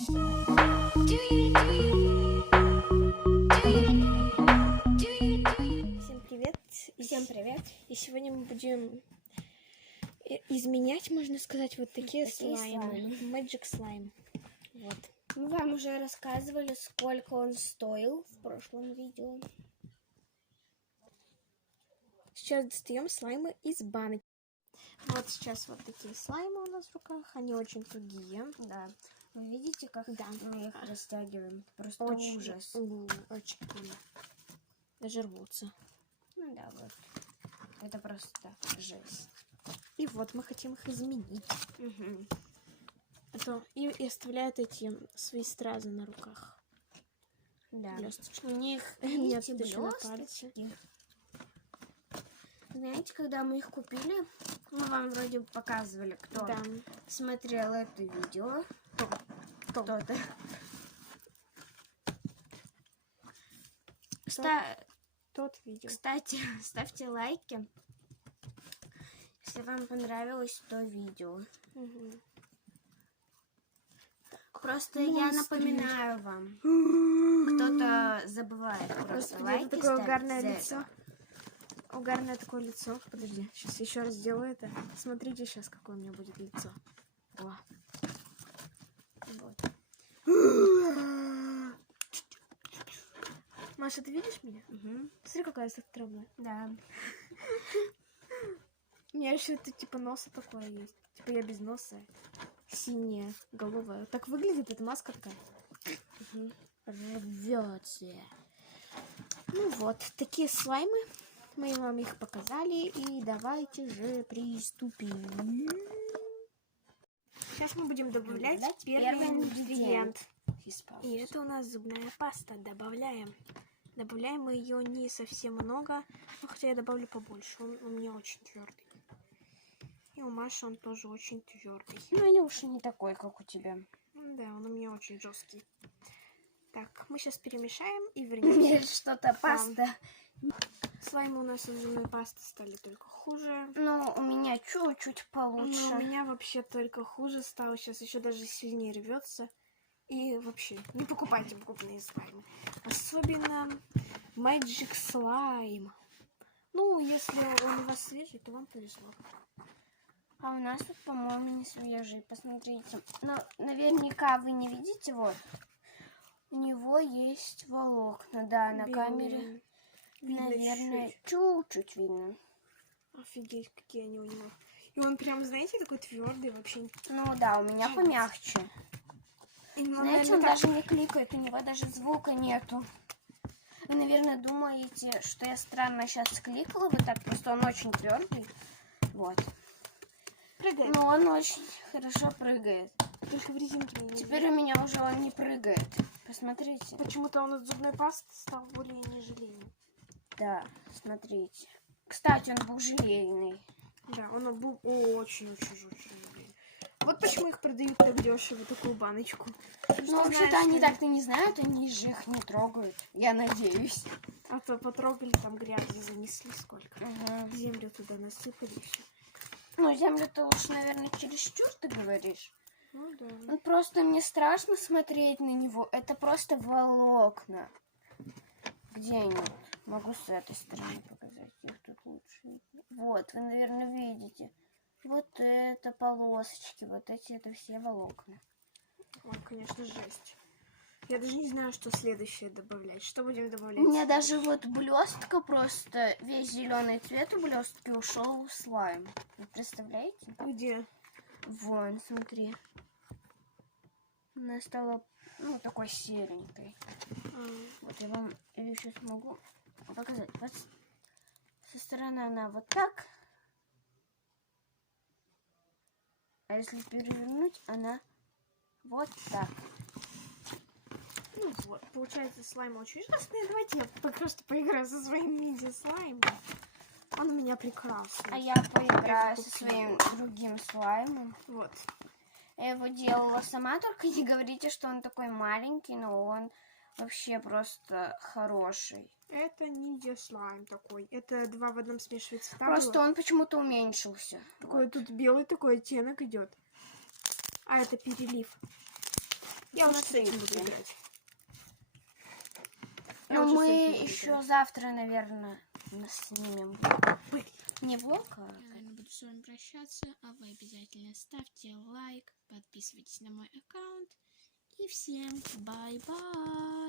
Всем привет! Всем привет! И сегодня мы будем изменять, можно сказать, вот такие слаймы. Magic Slime. Вот. Мы вам уже рассказывали, сколько он стоил в прошлом видео. Сейчас достаем слаймы из баночки. Вот сейчас вот такие слаймы у нас в руках. Они очень тугие. Да. Вы видите, как мы их растягиваем? Просто очень, ужас. Очень туго. Даже рвутся. Ну да, вот. Это просто жесть. И вот мы хотим их изменить. Угу. И оставляют эти свои стразы на руках. Да. Блесточки. У них нет на пальце. Знаете, когда мы их купили, мы вам вроде показывали, кто смотрел это видео. Кто-то. Кстати, ставьте лайки, если вам понравилось то видео. Угу. Просто я напоминаю вам, кто-то забывает просто лайки ставить. Такое угарное лицо. Угарное такое лицо. Подожди, сейчас еще раз сделаю это. Смотрите сейчас, какое у меня будет лицо. О. Вот. Маша, ты видишь меня? Угу. Смотри, какая я стрёмная. Да. У меня еще это типа носа такое есть. Типа я без носа. Синяя, головая. Так выглядит эта маска такая. Угу. Рвётся. Ну вот, такие слаймы. Мы вам их показали. И давайте же приступим. Сейчас мы будем добавлять первый ингредиент. И это у нас зубная паста. Добавляем. Добавляем мы ее не совсем много. Ну, хотя я добавлю побольше. Он у меня очень твердый. И у Маши он тоже очень твердый. Ну, они уж не такой, как у тебя. Да, он у меня очень жесткий. Так, мы сейчас перемешаем и вернемся. Что-то паста. Слаймы у нас из зубной пасты стали только хуже. Ну, у меня чуть-чуть получше. Но у меня вообще только хуже стало. Сейчас еще даже сильнее рвется. И вообще, не покупайте покупные слаймы. Особенно Magic Slime. Ну, если он у вас свежий, то вам повезло. А у нас тут, по-моему, не свежий. Посмотрите. Но наверняка вы не видите, вот. У него есть волокна. Да, на камере. Видно, наверное, чуть-чуть видно. Офигеть, какие они у него. И он прям, знаете, такой твердый вообще. Ну да, у меня помягче. Знаете, он даже не кликает, у него даже звука нету. Вы, наверное, думаете, что я странно сейчас кликала вот так, просто он очень твердый. Вот. Прыгает. Но он очень хорошо прыгает. Только в резинке не Теперь у меня уже он не прыгает. Посмотрите. Почему-то он от зубной пасты стал более нежелейный. Да, смотрите. Кстати, он был желейный. Да, он был очень-очень желейный. Вот почему их продают так дешево, такую баночку. Ну, вообще-то они так-то не знают, они же их не трогают. Я надеюсь. А то потрогали, там грязи занесли сколько. Угу. Землю туда насыпали и все. Ну, землю-то уж, наверное, чересчур ты говоришь. Ну да. Ну, просто мне страшно смотреть на него. Это просто волокна. Где они? Могу с этой стороны показать. Их тут лучше видно. Вот, вы, наверное, видите. Вот это полосочки. Вот эти, это все волокна. Ой, конечно, жесть. Я даже не знаю, что следующее добавлять. Что будем добавлять? У меня даже вот блестка просто, весь зеленый цвет у блестки ушел в слайм. Вы представляете? Где? Вон, смотри. Она стала, ну, такой серенькой. Вот я вам ее сейчас могу показать. Вот со стороны она вот так. А если перевернуть, она вот так. Ну вот, получается, слайм очень жестный. Давайте я просто поиграю со своим миди-слаймом. Он у меня прекрасный. А я поиграю со своим другим слаймом. Вот. Я его делала сама, только не говорите, что он такой маленький, но он вообще просто хороший. Это ниндзя слайм такой. Это 2 в 1 смешивает цвета. Просто он почему-то уменьшился. Такой вот. Тут белый такой оттенок идет. А это перелив. Я уже с этим буду Смотрите. играть. Я Ну, уже с мы этим буду еще играть. завтра, наверное, снимем. Не влог, а Я, наверное, буду с вами прощаться, а вы обязательно ставьте лайк, подписывайтесь на мой аккаунт и всем бай-бай!